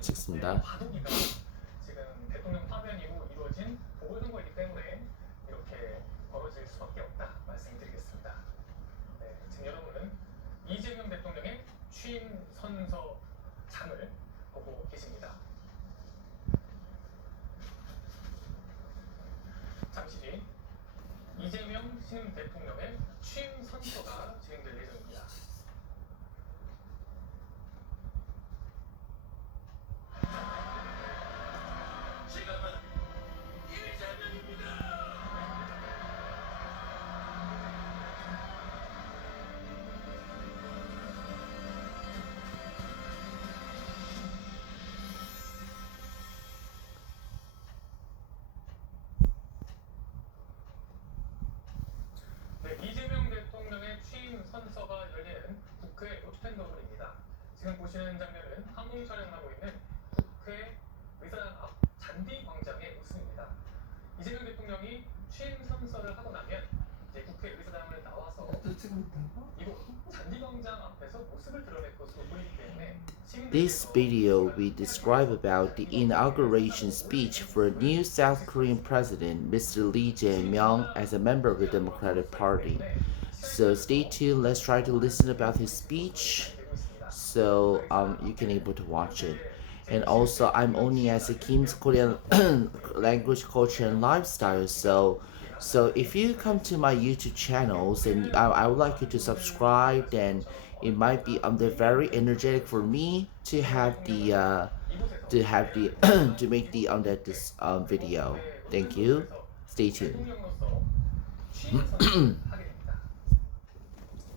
찍습니다. 과도기가 지금 대통령 파면 이후 이루어진 보궐선거이기 때문에 이렇게 벌어질 수밖에 없다 말씀드리겠습니다. 네, 지금 여러분은 이재명 대통령의 취임 선서장을 보고 계십니다. 잠시 뒤 이재명 신임 대통령의 취임 선서가 진행될 예정입니다. 지금은 이재명입니다. 네, 이재명 대통령의 취임 선서가 열리는 국회 로텐더블입니다. 지금 보시는 장면은 항공 촬영하고 있는 국회 의사당 앞 잔디광장의 모습입니다. 이재명 대통령이 취임 선서를 하고 나면 이제 국회 의사당을 나와서 이곳 잔디광장 앞에서 모습을 드러낼 것으로 보이기 때문에 This video we describe about the inauguration speech for new South Korean President Mr. Lee Jae-myung as a member of the Democratic Party. So stay tuned. Let's try to listen about his speech, so you can able to watch it. And also, I'm only as a Kim's Korean language, culture, and lifestyle. So if you come to my YouTube channels, and I would like you to subscribe, then it might be very energetic for me to have the to make the that this video. Thank you. Stay tuned.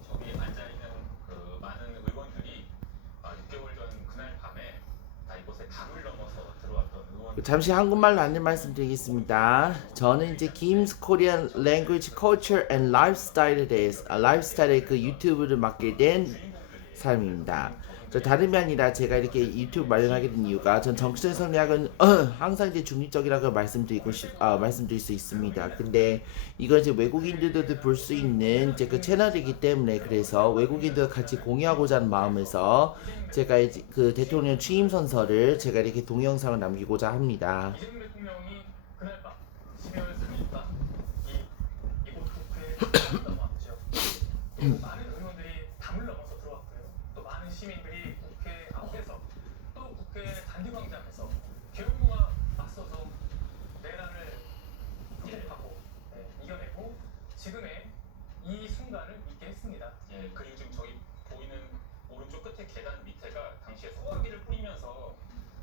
저기 앉아 있는 그 많은 의원들이 6개월 전 그날 밤에 다 이곳에 담을 넘어서 들어왔던 의원. 잠시 한국말로 안내 말씀드리겠습니다. 저는 이제 Kim's Korean Language, Culture and Lifestyle에 대해서 라이프스타일의 그 유튜브를 맡게 된 사람입니다. 저 다름이 아니라 제가 이렇게 유튜브 마련하게 된 이유가 전 정치적 성향은 항상 이제 중립적이라고 말씀드릴 수 있습니다. 근데 이건 이제 외국인들도 볼 수 있는 이제 그 채널이기 때문에 그래서 외국인들 같이 공유하고자 하는 마음에서 제가 이제 그 대통령 취임 선서를 제가 이렇게 동영상을 남기고자 합니다. 이재명 대통령이 그날 밤 12월 3일 밤 이곳 국회에 넘어왔죠. 많은 의원들이 담을 넘어서 들어왔고요. 또 많은 시민들이 국회 앞에서 또 국회 잔디광장에서 계엄과 맞서서 내란을 극복하고 이겨내고 지금의 이 순간을 있게 했습니다. 예, 그리고 지금 저기 보이는 오른쪽 끝에 계단 밑에가 당시에 소화기를 뿌리면서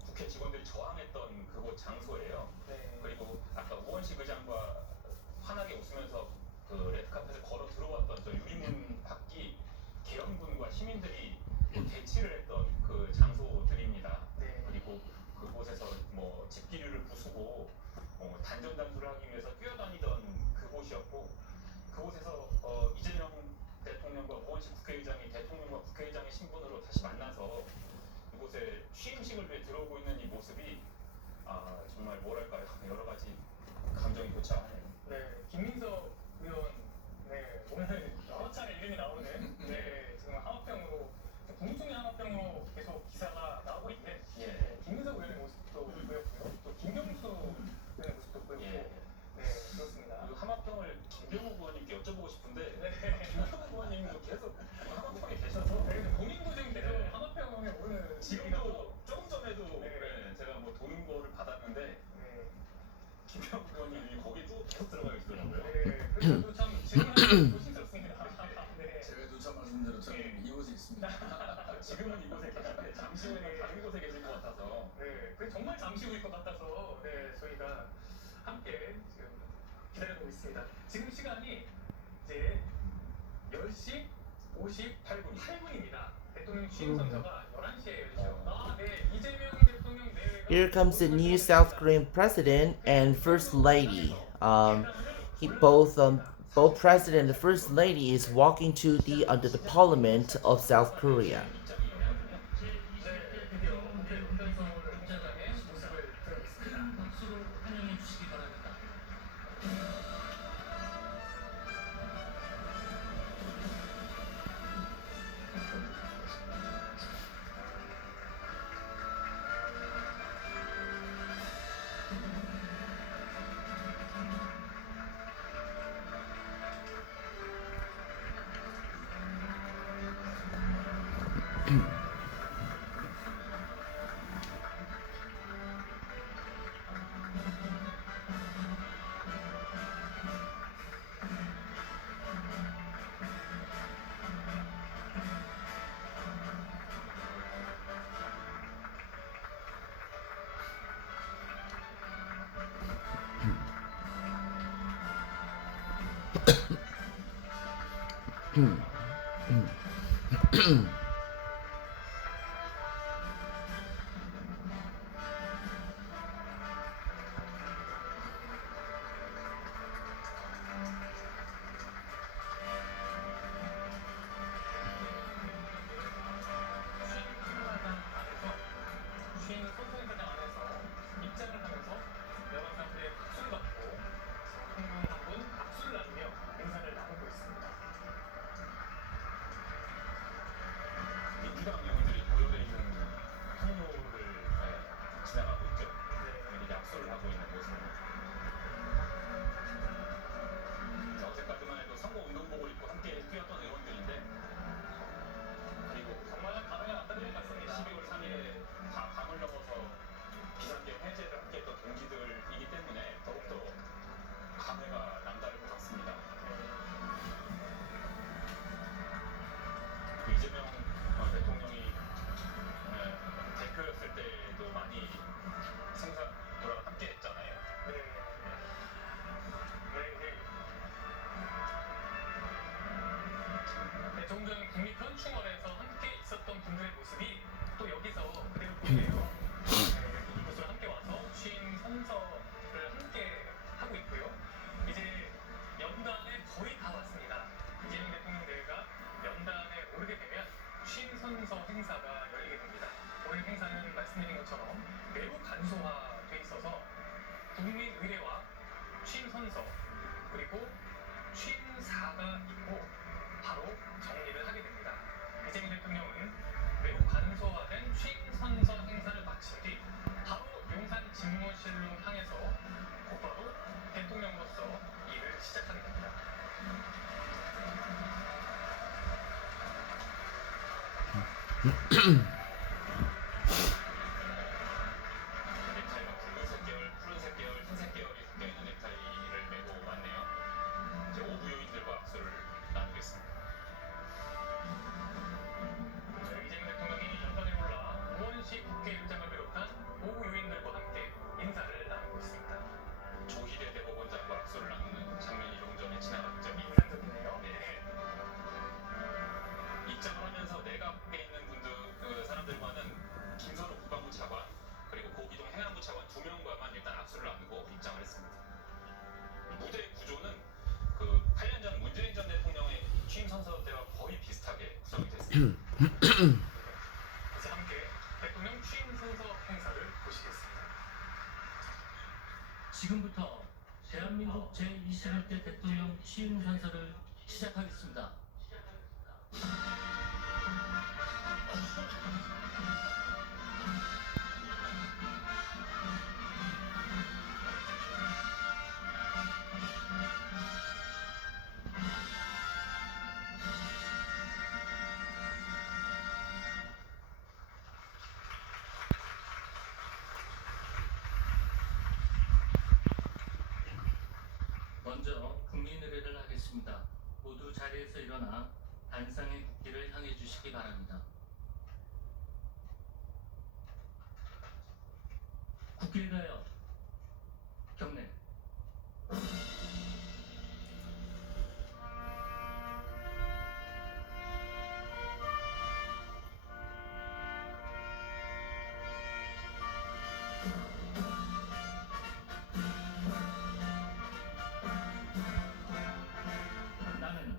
국회 직원들이 저항했던 그곳 장소예요. 네. 그리고 아까 우원식 의장과 환하게 웃으면서 그 레드카펫을 걸어 들어왔던 저 유리문 밖이 계엄군과 시민들이 대치를 했던 그 장소들입니다. 네. 그리고 그곳에서 뭐 집기류를 부수고 단전단수를 하기 위해서 뛰어다니던 그곳이었고 그곳에서 이재명 대통령과 우원식 국회의장이 대통령과 국회의장의 신분으로 다시 만나서 이곳에 취임식을 위해 들어오고 있는 이 모습이 정말 뭐랄까요 여러 가지 감정이 교차하네요. 네, 김민석 의원, 네 오늘 여러 차례 이름이 나오는 네 지금 하마평으로 국무총리 하마평으로 계속 기사가 나오고 있는데 예. 김민석 의원의 모습도 보였고요, 또 김경수 의원의 모습도 보였고 네 그렇습니다. 그 하마평을 김경욱 의원님께 여쭤보고 싶은데 김경욱 의원님도 계속 하마평에 계셔서 본인도 지금 계속 하마평에 오는 지금도 조금 전에도 제가 뭐 도는 거를 받았는데 김경욱 의원님이 거기 또 계속 들어가 계시더라고요. 네, 그래서 참 질문하기 조심스럽습니다. 네. 제가 누차 말씀대로 저는 이곳에 있습니다. 지금은 이곳에 계신데 잠시 후에는 다른 곳에 계실 것 같아서 그 정말 잠시 후일 것 같아서 저희가 함께 지금 기다려보고 있습니다. 지금 시간이 이제 10시 58분입니다. 대통령 취임 선서가 11시에 열리죠. 네, 이재명 대통령 내외가 Here comes the new South Korean president and first lady. Both president and first lady is walking to the under the parliament of South Korea. 주인 선수회장 안에서 입장을 하면서 여러 사람들의 박수를 받고 한 분 박수를 나누며 인사를 나누고 있습니다. 민주당 의원들이 고려되어 있는 통로를 지나가고 있죠. 이제 약속을 하고 있는 모습입니다. 어제까지만 해도 선거운동복을 입고 함께 뛰었던 의원들인데 그리고 정말 감회가 남다를 것 같습니다. 12월 3일에 다 강을 넘어서 비상계 해제를 함께했던 동지들이기 때문에 더욱더 감회가 남다를 것 같습니다. 이재명 대통령이 대표였을 때도 많이 생사보라 함께했잖아요. 네. 좀 전 국립현충원에서 함께 있었던 분들의 모습이 또 여기서 그대로 보이네요. 이곳을 함께 와서 취임 선서를 함께 하고 있고요. 이제 연단에 거의 다 왔습니다. 이재명 대통령 대회가 연단에 오르게 되면 취임 선서 행사가 열리게 됩니다. 오늘 행사는 말씀드린 것처럼 매우 간소화돼 있어서 국민의례와 취임 선서 그리고 취임사가 있고 바로 정리를 하게 됩니다. 이재명 대통령은 매우 간소화된 취임 선서 행사를 마친 뒤 바로 용산 집무실로 향해서 곧바로 대통령으로서 일을 시작하게 됩니다. 넥타이가 붉은색 계열, 푸른색 계열, 흰색 계열이 섞여있는 넥타이를 메고 왔네요. 이제 오부 요인들과 악수를 나누겠습니다. 이재명 대통령이 연단에 올라 우원식 국회의장을 비롯한 오후 요인들과 함께 인사를 나누고 있습니다. 조희대 대법원장과 악수를 나누는 장면이 좀 전에 지나갔죠. 인상적이네요. 네. 입장을 하면서 내각에 있는 사람들과는 김선호 국방부 차관 그리고 고기동 행안부 차관 2명과만 일단 악수를 나누고 입장을 했습니다. 무대 구조는 그 8년 전 문재인 전 대통령의 취임 선서 때와 거의 비슷하게 구성이 됐습니다. 이제 함께 대통령 취임 선서 행사를 보시겠습니다. 지금부터 대한민국 제21대 대통령 취임 선서를 시작하겠습니다. 먼저 국민의례를 하겠습니다. 모두 자리에서 일어나 단상의 국기를 향해 주시기 바랍니다. 국기를 가여 경례. 나는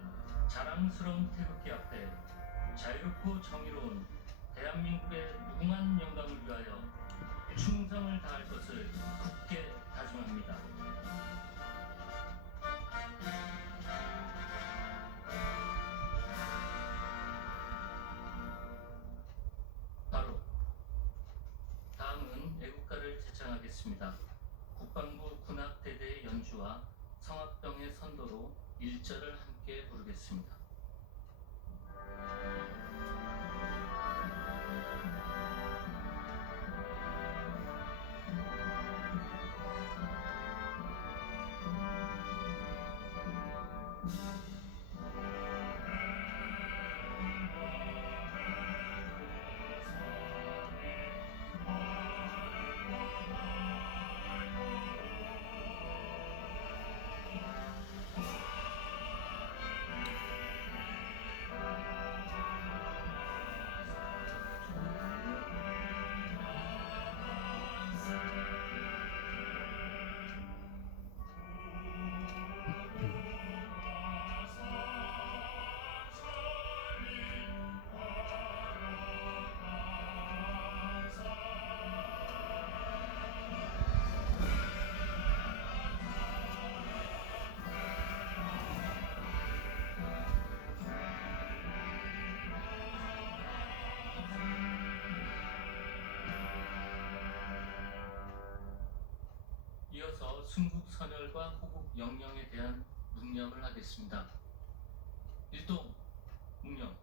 자랑스러운 태극기 앞에 자유롭고 정의로운 대한민국의 무궁한 영광을 위하여 충성을 다할 것을 굳게 다짐합니다. 바로 다음은 애국가를 제창하겠습니다. 국방부 군악대대의 연주와 성악병의 선도로 1절을 함께 부르겠습니다. 순국 선열과 호국 영령에 대한 묵념을 하겠습니다. 일동 묵념.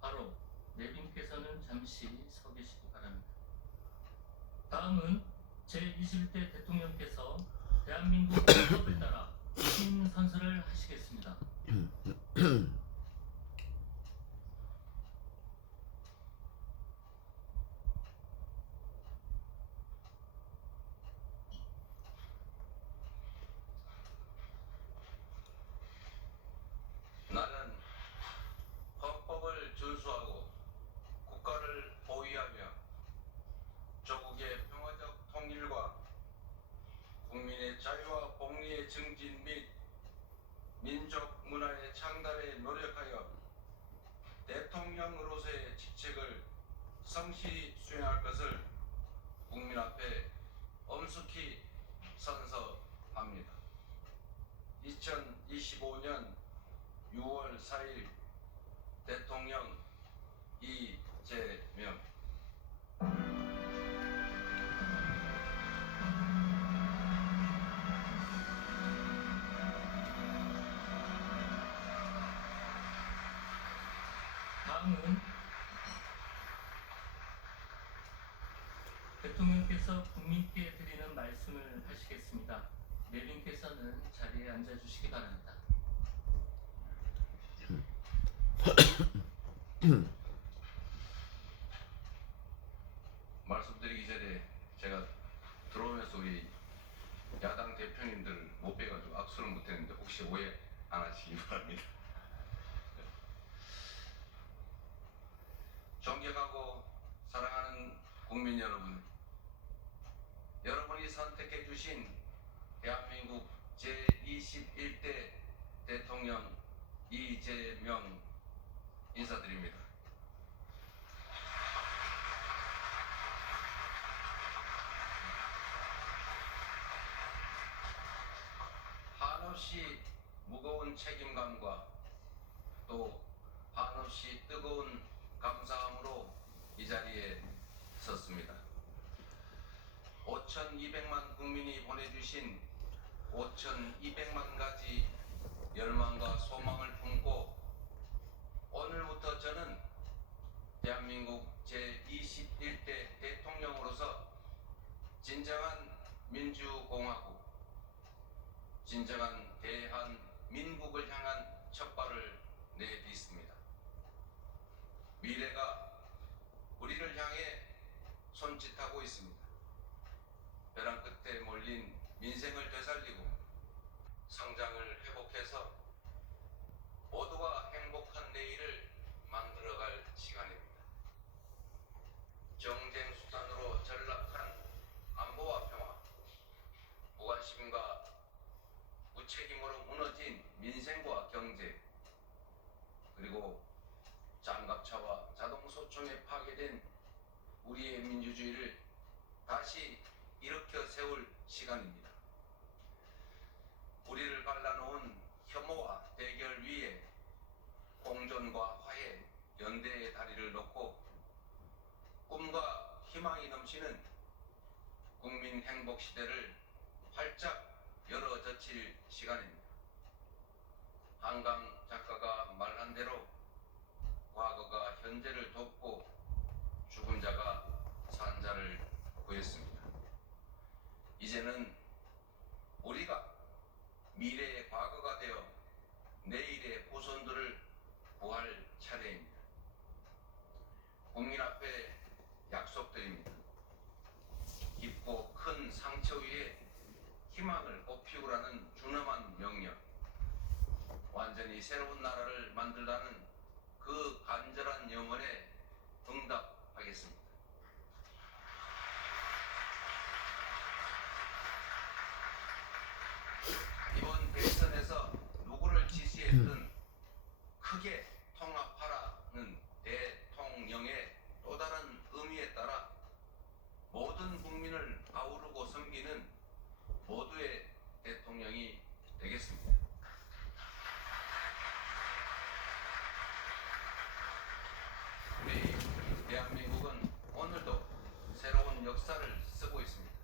바로 내빈께서는 잠시 서 계시기 바랍니다. 다음은 제21대 대통령께서 대한민국 헌법에 따라 취임 선서를 하시겠습니다. 나는 헌법을 준수하고 국가를 보위하며 조국의 평화적 통일과 국민의 자유와 복리의 증진 및 민족 문화의 창달에 노력하여 대통령으로서의 직책을 성실히 수행할 것을 국민 앞에 엄숙히 선서합니다. 2025년 6월 4일 대통령 이재명. 다음은 대통령께서 국민께 드리는 말씀을 하시겠습니다. 내빈께서는 자리에 앉아주시기 바랍니다. 말씀드리기 전에 제가 들어오면서 우리 야당 대표님들 못 뵈가지고 악수를 못했는데 혹시 오해 안 하시기 바랍니다. 존경하고 사랑하는 국민 여러분, 여러분이 선택해 주신 대한민국 제21대 대통령 이재명 인사드립니다. 한없이 무거운 책임감과 또 한없이 뜨거운 감사함으로 이 자리에 섰습니다. 5,200만 국민이 보내주신 5,200만 가지 열망과 소망을 품고 오늘부터 저는 대한민국 제21대 대통령으로서 진정한 민주공화국, 진정한 대한민국을 향한 첫발을 내딛습니다. 미래가 우리를 향해 손짓하고 있습니다. 벼랑 끝에 몰린 민생을 되살리고 성장을 회복해서 모두가 행복한 내일을 만들어갈 시간입니다. 경쟁 수단으로 전락한 안보와 평화, 무관심과 무책임으로 무너진 민생과 경제, 그리고 장갑차와 자동소총에 파괴된 우리의 민주주의를 다시 일으켜 세울 시간입니다. 우리를 갈라놓은 혐오와 대결 위에 공존과 화해, 연대의 다리를 놓고 꿈과 희망이 넘치는 국민 행복 시대를 활짝 열어젖힐 시간입니다. 한강 작가가 말한 대로 과거가 현재를 돕고 죽은 자가 산 자를 구했습니다. 이제는 상처 위에 희망을 꽃피우라는 준엄한 명령, 완전히 새로운 나라를 만들라는 그 간절한 염원에 응답하겠습니다. 이번 대선에서 누구를 지지했든 크게 통합하라는 대통령의 또 다른 의미에 따라 모든 국민을 아우르고 섬기는 모두의 대통령이 되겠습니다. 우리 대한민국은 오늘도 새로운 역사를 쓰고 있습니다.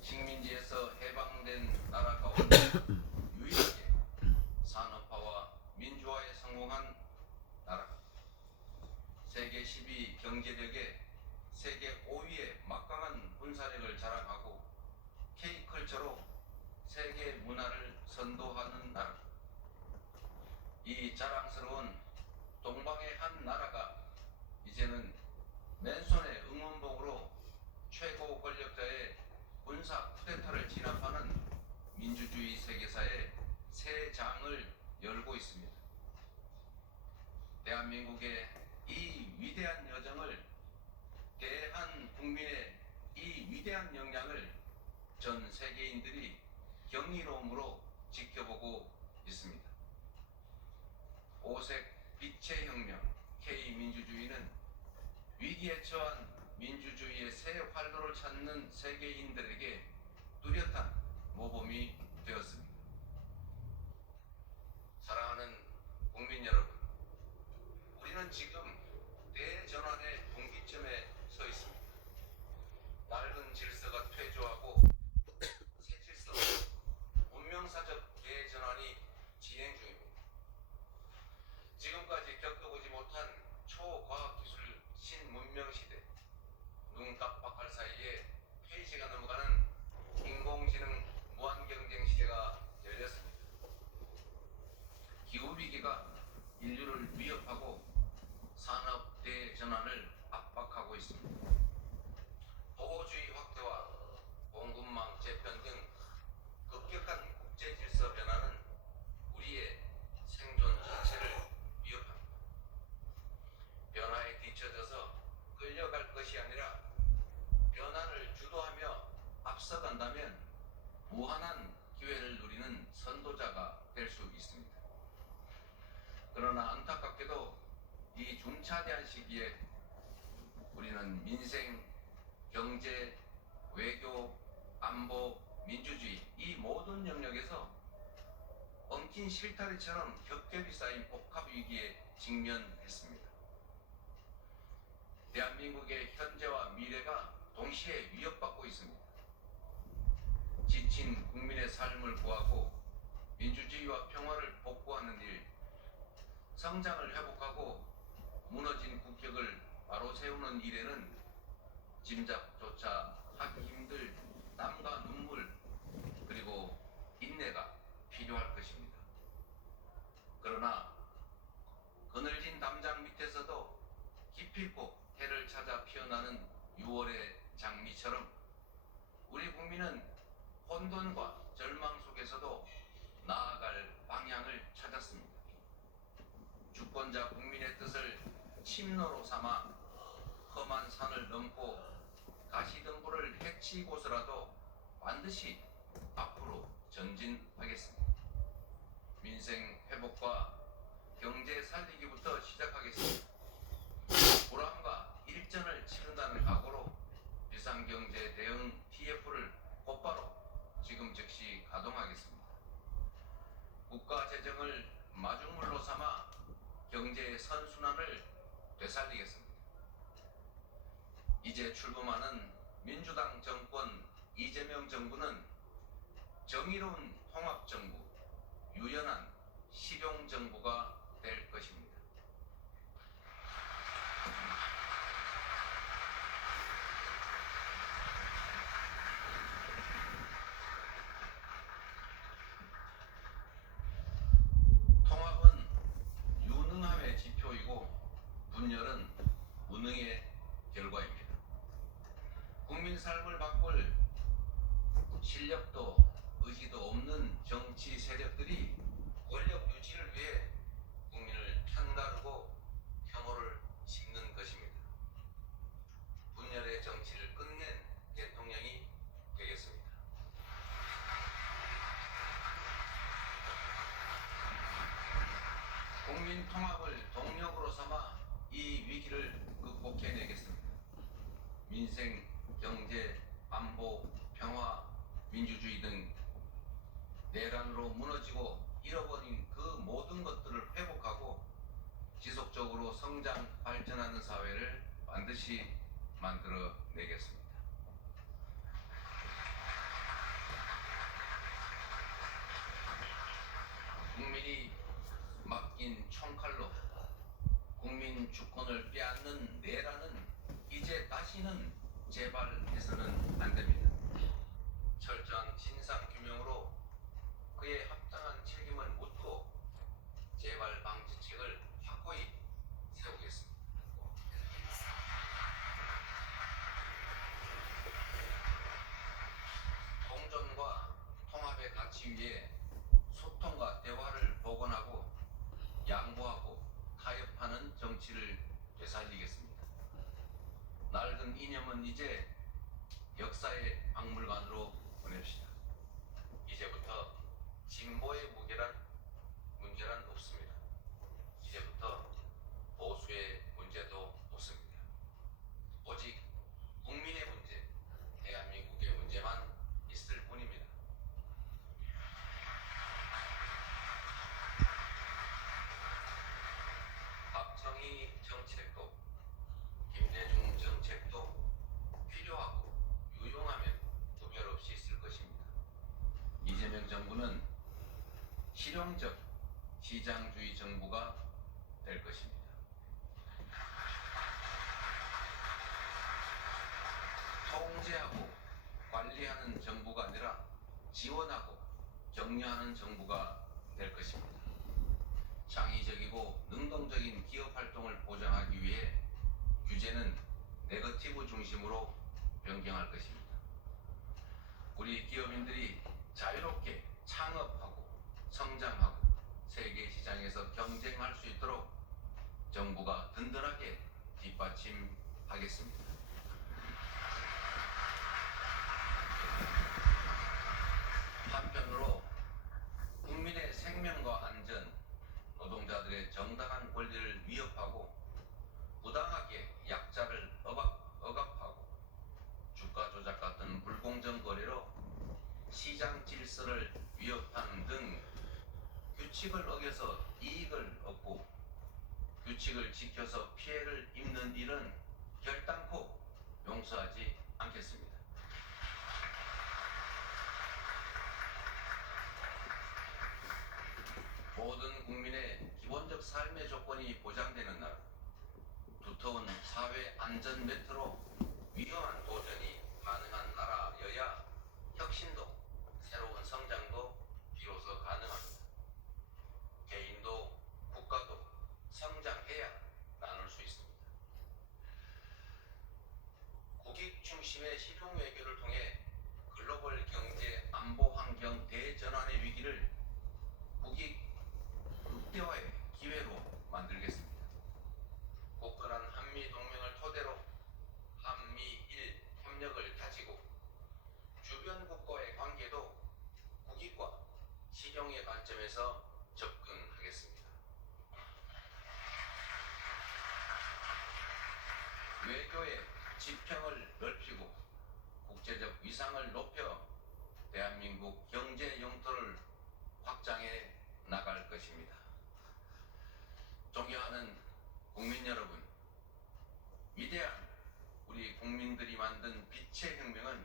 식민지에서 해방된 나라 가운데 유일하게 산업화와 민주화에 성공한 나라, 세계 10위 경제력에 세계 5위의 막강한 군사력을 자랑하고 K컬처로 세계 문화를 선도하는 나라, 이 자랑스러운 동방의 한 나라가 이제는 맨손의 응원봉으로 최고 권력자의 군사 쿠데타를 진압하는 민주주의 세계사의 새 장을 열고 있습니다. 대한민국의 이 위대한 여정을, 대한 국민의 이 위대한 역량을 전 세계인들이 경이로움으로 지켜보고 있습니다. 오색 빛의 혁명 K민주주의는 위기에 처한 민주주의의 새 활로를 찾는 세계인들에게 뚜렷한 모범이 되었습니다. 사랑하는 국민 여러분, 우리는 지금 대전환의 분기점에 서 있습니다. 낡은 질서가 퇴조하고 새 질서, 운명사적 대전환이 진행 중입니다. 지금까지 겪어보지 못한 초과학기술 신문명시대, 눈 깜빡할 사이에 페이지가 넘어가는 인공지능 무한경쟁 시대가 열렸습니다. 기후위기가 인류를 위협하고 산업 대전환을 압박하고 있습니다. 보호주의 확대와 공급망 재편 등 급격한 국제질서 변화는 우리의 생존 자체를 위협합니다. 변화에 뒤처져서 끌려갈 것이 아니라 변화를 주도하며 앞서간다면 무한한 기회를 누리는 선도자가 될 수 있습니다. 그러나 안타깝게도 이 중차대한 시기에 우리는 민생, 경제, 외교, 안보, 민주주의 이 모든 영역에서 엉킨 실타래처럼 겹겹이 쌓인 복합위기에 직면했습니다. 대한민국의 현재와 미래가 동시에 위협받고 있습니다. 지친 국민의 삶을 구하고 민주주의와 평화를 복구하는 일, 성장을 회복하고 무너진 국격을 바로 세우는 일에는 짐작조차 하기 힘들 땀과 눈물 그리고 인내가 필요할 것입니다. 그러나 그늘진 담장 밑에서도 기필코 해를 찾아 피어나는 6월의 장미처럼 우리 국민은 혼돈과 절망 속에서도 나아갈 방향을 찾았습니다. 주권자 국민의 뜻을 침노로 삼아 험한 산을 넘고 가시덤불을 헤치고서라도 반드시 앞으로 전진하겠습니다. 민생 회복과 경제 살리기부터 시작하겠습니다. 불황과 일전을 치른다는 각오로 비상경제 대응 TF를 곧바로 지금 즉시 가동하겠습니다. 국가 재정을 마중물로 삼아 경제의 선순환을 되살리겠습니다. 이제 출범하는 민주당 정권 이재명 정부는 정의로운 통합정부, 유연한 실용정부가 될 것입니다. 통합은 유능함의 지표이고 분열은 무능의 결과입니다. 국민 국민 삶을 바꿀 실력도 의지도 없는 정치 세력들이 권력 유지를 위해 국민을 편가르고 혐오를 심는 것입니다. 분열의 정치를 끝낸 대통령이 되겠습니다. 국민 통합을 동력으로 삼아 이 위기를 극복해내겠습니다. 민생, 경제, 안보, 평화, 민주주의 등 내란으로 무너지고 잃어버린 그 모든 것들을 회복하고 지속적으로 성장, 발전하는 사회를 반드시 만들어내겠습니다. 국민이 맡긴 총칼로 국민 주권을 빼앗는 내란은 이제 다시는 재발해서는 안 됩니다. 철저한 진상규명으로 그에 합당한 책임을 묻고 재발 방지책을 확고히 세우겠습니다. 공존과 통합의 가치 위에 소통과 대화를 복원하고 양보하고 타협하는 정치를 되살리겠습니다. 낡은 이념은 이제 역사의 박물관으로 보냅시다. 이제부터 진보의 문제란 없습니다. 이제부터 보수의 문제도 없습니다. 오직 국민의 문제, 대한민국의 문제만 있을 뿐입니다. 박정희 정책도 김대중 정책도 필요하고 유용하면 구별 없이 있을 것입니다. 이재명 정부는 실용적 시장주의 정부가 될 것입니다. 통제하고 관리하는 정부가 아니라 지원하고 격려하는 정부가 될 것입니다. 창의적이고 능동적인 기업 활동을 보장하기 위해 규제는 네거티브 중심으로 변경할 것입니다. 우리 기업인들이 자유롭게 창업하고 성장하고 세계 시장에서 경쟁할 수 있도록 정부가 든든하게 뒷받침하겠습니다. 한편으로 국민의 생명과 안전, 노동자들의 정당한 권리를 위협하고 부당하게 약자를 억압하고 주가 조작 같은 불공정 거래로 시장 질서를 위협하는 등 규칙을 어겨서 이익을 얻고 규칙을 지켜서 피해를 입는 일은 결단코 용서하지 않겠습니다. 모든 국민의 기본적 삶의 조건이 보장되는 나라, 두터운 사회 안전 매트로 위험한 도전이 가능한 나라여야 혁신도 새로운 성장도 비로소 가능합니다. 개인도 국가도 성장해야 나눌 수 있습니다. 국익 중심의 실용 외교를 통해 글로벌 경제 안보 환경 대전환의 위기를 국익 극대화의 기회로 만들겠습니다. 굳건한 한미 동맹을 토대로 한미일 협력을 다지고 주변 국가의 관계도 국익과 실용의 관점에서 접근하겠습니다. 외교의 지평을 넓히고 국제적 위상을 높여 대한민국 경제 영토를 확장해 나갈 것입니다. 존경하는 국민 여러분, 위대한 우리 국민들이 만든 빛의 혁명은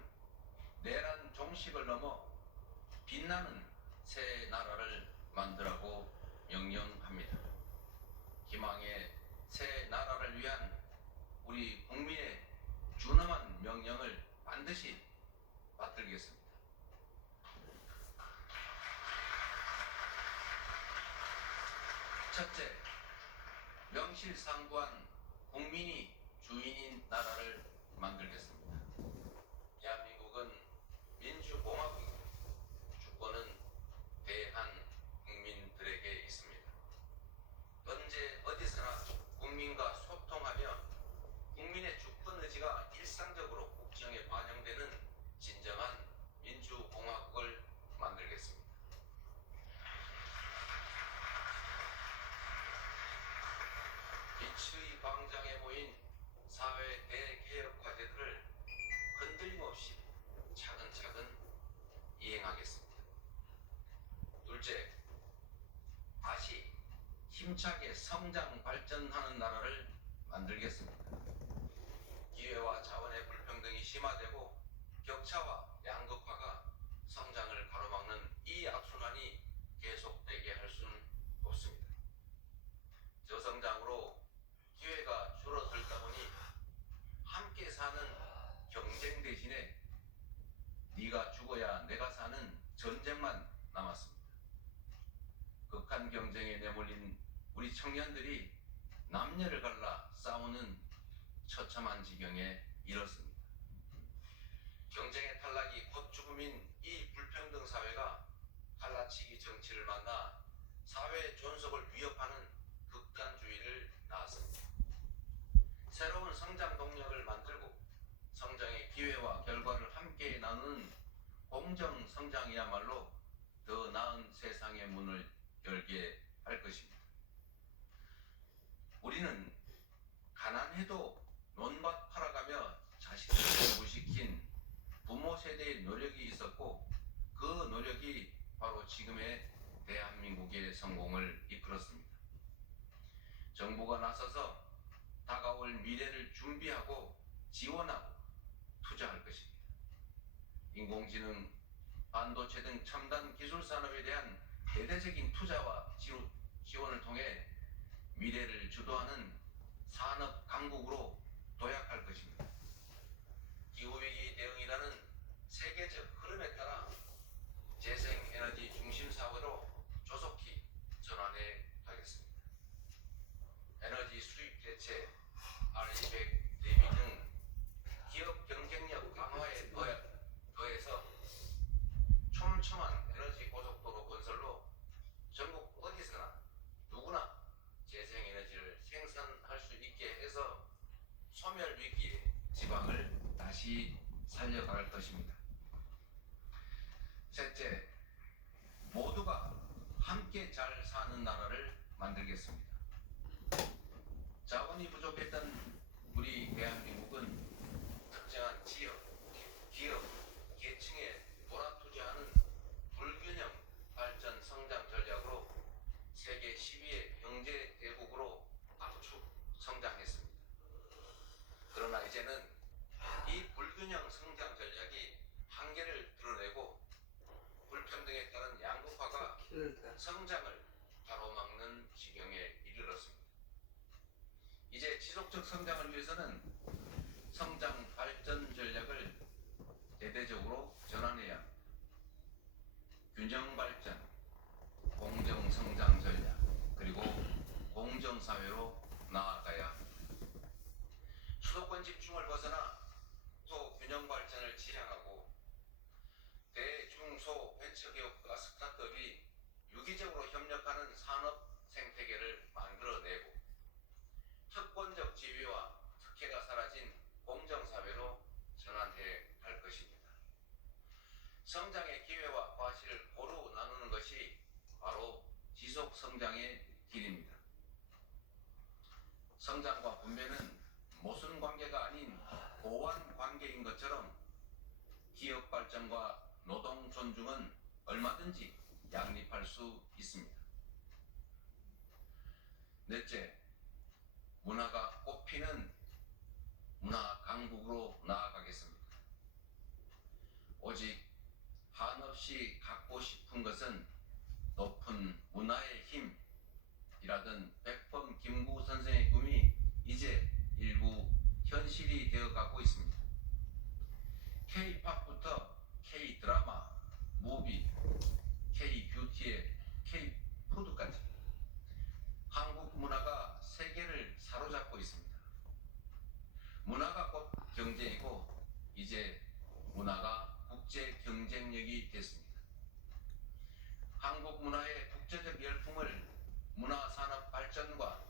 내란 종식을 넘어 빛나는 새 나라를 만들라고 명령합니다. 희망의 새 나라를 위한 우리 국민의 준엄한 명령을 반드시 받들겠습니다. 첫째, 명실상부한 국민이 주인인 나라를 만들겠습니다. 힘차게 성장 발전하는 나라를 만들겠습니다. 기회와 자원의 불평등이 심화되고 격차와 양극화가 성장을 가로막는 이 악순환이 계속되게 할 수는 없습니다. 저성장으로 기회가 줄어들다 보니 함께 사는 경쟁 대신에 네가 죽어야 내가 사는 전쟁만 남았습니다. 극한 경쟁에 내몰린 우리 청년들이 남녀를 갈라 싸우는 처참한 지경에 이르렀습니다. 경쟁의 탈락이 곧 죽음인 이 불평등 사회가 갈라치기 정치를 만나 사회 존속을 위협하는 극단주의를 낳았습니다. 새로운 성장 동력을 만들고 성장의 기회와 결과를 함께 나누는 공정 성장이야말로 더 나은 세상의 문을 열게 할 것입니다. 우리는 가난해도 논밭 팔아가며 자식들을 공부시킨 부모 세대의 노력이 있었고 그 노력이 바로 지금의 대한민국의 성공을 이끌었습니다. 정부가 나서서 다가올 미래를 준비하고 지원하고 투자할 것입니다. 인공지능, 반도체 등 첨단 기술 산업에 대한 대대적인 투자와 지원을 통해 미래를 주도하는 산업 강국으로 도약할 것입니다. 기후위기 대응이라는 세계적 흐름에 따라 재생에너지 중심 사회로 조속히 전환해 가겠습니다. 에너지 수입 대책, RE100 대비 등 기업 경쟁력 강화에 더해서 촘촘한 에너지 고속도로 건설로 전국 어디서나 누구나 재생에너지를 생산할 수 있게 해서 소멸 위기의 지방을 다시 살려갈 것입니다. 셋째, 모두가 함께 잘 사는 나라를 만들겠습니다. 자원이 부족했던 우리 대한민국은 특정한 지역, 기업, 계층에 몰아투자하는 불균형 발전 성장 전략으로 세계 10위의 경제 대국으로 압축 성장했습니다. 그러나 이제는 이 불균형 성장 전략이 한계를 드러내고 불평등에 따른 양극화가 성장을 가로막는 지경에 이르렀습니다. 이제 지속적 성장을 위해서는 성장 발전 전략을 대대적으로 전환해야 합니다. 균형 발전, 공정 성장 전략, 그리고 공정 사회로 나아가야 합니다. 수도권 집중을 벗어나 또 균형 발전을 지향하고 대중소 벤처기업과 스타트업이 유기적으로 협력하는 산업 생태계를 만들어내고 특권적 지위와 특혜가 사라진 공정사회로 전환해 갈 것입니다. 성장의 기회와 과실을 고루 나누는 것이 바로 지속 성장의 길입니다. 성장과 분배는 모순 관계가 아닌 고완 관계인 것처럼 기업 발전과 노동 존중은 얼마든지 양립할 수 있습니다. 넷째, 문화가 꽃피는 문화 강국으로 나아가겠습니다. 오직 한없이 갖고 싶은 것은 높은 문화의 힘이라던 백범 김구 선생의 꿈이 이제 일부 현실이 되어가고 있습니다. K-팝부터 K-드라마, 무비, K-뷰티의 K-푸드까지 한국 문화가 세계를 사로잡고 있습니다. 문화가 곧 경제이고 이제 문화가 국제 경쟁력이 됐습니다. 한국 문화의 국제적 열풍을 문화 산업 발전과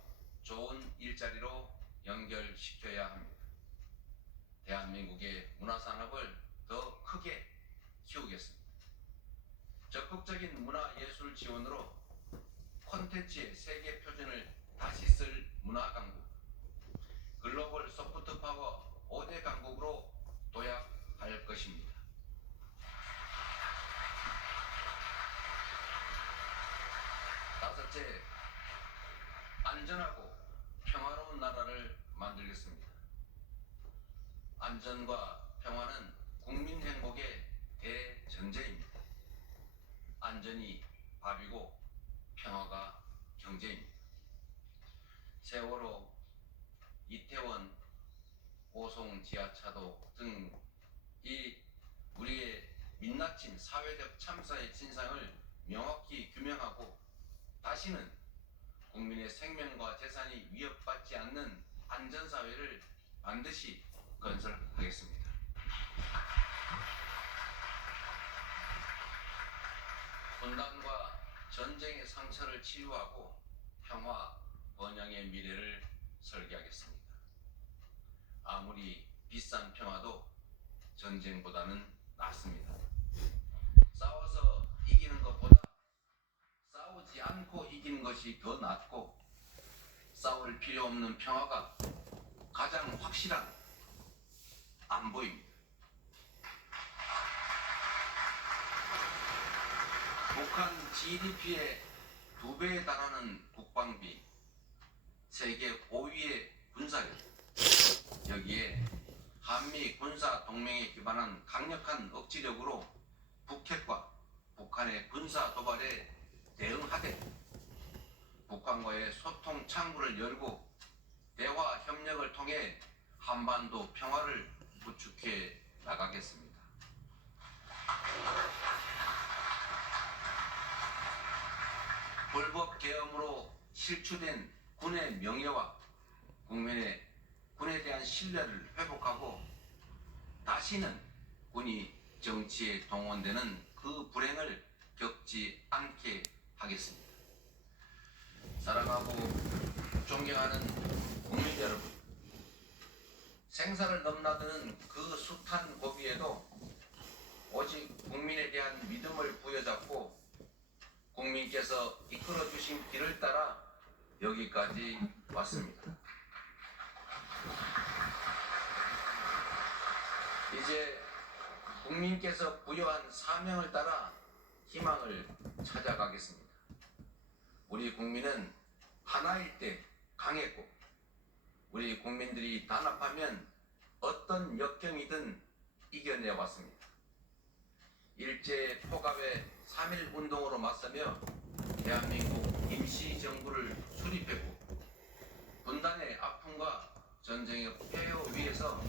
좋은 일자리로 연결시켜야 합니다. 대한민국의 문화 산업을 더 크게 키우겠습니다. 적극적인 문화 예술 지원으로 콘텐츠의 세계 표준을 다시 쓸 문화 강국, 글로벌 소프트 파워 5대 강국으로 도약할 것입니다. 다섯째, 안전하고 평화로운 나라를 만들겠습니다. 안전과 평화는 국민 행복의 대전제입니다. 안전이 밥이고 평화가 경제입니다. 세월호, 이태원, 오송 지하차도 등 이 우리의 민낯진 사회적 참사의 진상을 명확히 규명하고 다시는 국민의 생명과 재산이 위협받지 않는 안전사회를 반드시 건설하겠습니다. 분단과 전쟁의 상처를 치유하고 평화, 번영의 미래를 설계하겠습니다. 아무리 비싼 평화도 전쟁보다는 낫습니다. 싸워서 이기는 것보다 싸우지 않고 이기는 것이 더 낫고 싸울 필요 없는 평화가 가장 확실한 안보입니다. 북한 GDP의 2배에 달하는 국방비, 세계 5위의 군사력, 여기에 한미 군사 동맹에 기반한 강력한 억지력으로 북핵과 북한의 군사 도발에 대응하되 북한과의 소통 창구를 열고 대화 협력을 통해 한반도 평화를 구축해 나가겠습니다. 불법 계엄으로 실추된 군의 명예와 국민의 군에 대한 신뢰를 회복하고 다시는 군이 정치에 동원되는 그 불행을 겪지 않게 하겠습니다. 사랑하고 존경하는 국민 여러분, 생사를 넘나드는 그 숱한 고비에도 오직 국민에 대한 믿음을 부여잡고 국민께서 이끌어 주신 길을 따라 여기까지 왔습니다. 이제 국민께서 부여한 사명을 따라 희망을 찾아가겠습니다. 우리 국민은 하나일 때 강했고 우리 국민들이 단합하면 어떤 역경이든 이겨내왔습니다. 일제 포갑의 3.1 운동으로 맞서며 대한민국 임시정부를 수립했고 분단의 아픔과 전쟁의 폐허 위에서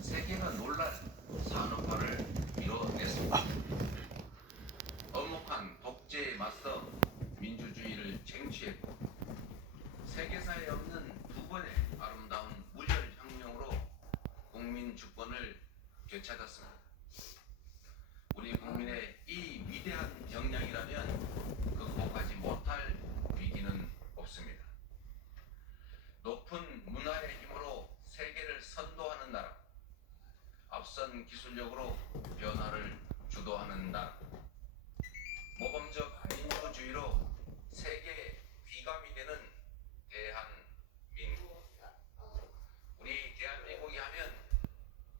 세계가 놀랄 산업화를 이뤄냈습니다. 엄혹한 독재에 맞서 민주주의를 쟁취했고 세계사에 없는 두 번의 아름다운 무혈혁명으로 국민 주권을 되찾았습니다. 우리 국민의 이 위대한 역량이라면 극복하지 못할 위기는 없습니다. 높은 문화의 힘으로 세계를 선도하는 나라, 앞선 기술력으로 변화를 주도하는 나라, 모범적 민주주의로 세계의 귀감이 되는 대한민국. 우리 대한민국이 하면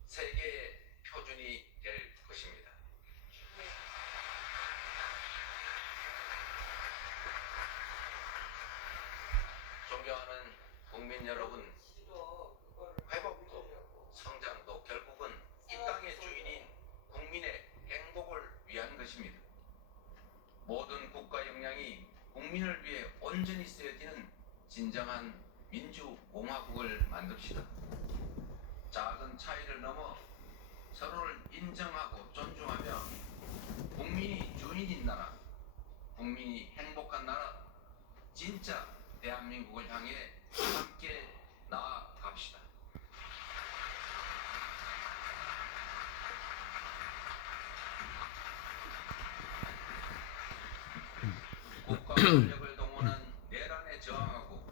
세계의 표준이 될 것입니다. 존경하는 국민 여러분, 회복도 성장도 결국은 이 땅의 주인인 국민의 행복을 위한 것입니다. 모든 국가 역량이 국민을 위해 온전히 쓰여지는 진정한 민주공화국을 만듭시다. 작은 차이를 넘어 서로를 인정하고 존중하며 국민이 주인인 나라, 국민이 행복한 나라, 진짜 대한민국을 향해 함께 나아갑시다. 국가 권력을 동원한 내란에 저항하고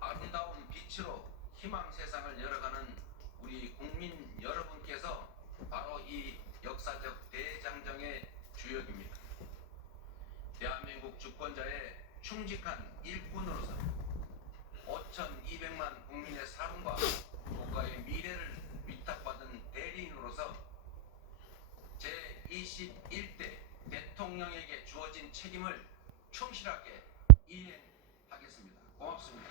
아름다운 빛으로 희망 세상을 열어가는 우리 국민 여러분께서 바로 이 역사적 대장정의 주역입니다. 대한민국 주권자의 충직한 일꾼으로서 5,200만 국민의 삶과 국가의 미래를 위탁받은 대리인으로서 제21대 대통령에게 주어진 책임을 충실하게 이행하겠습니다. 고맙습니다.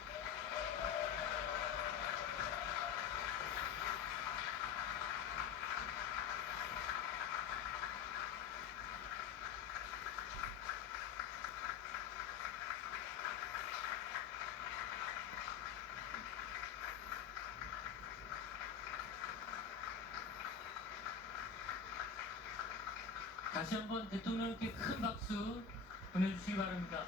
다시 한번 대통령께 큰 박수 보내주시기 바랍니다.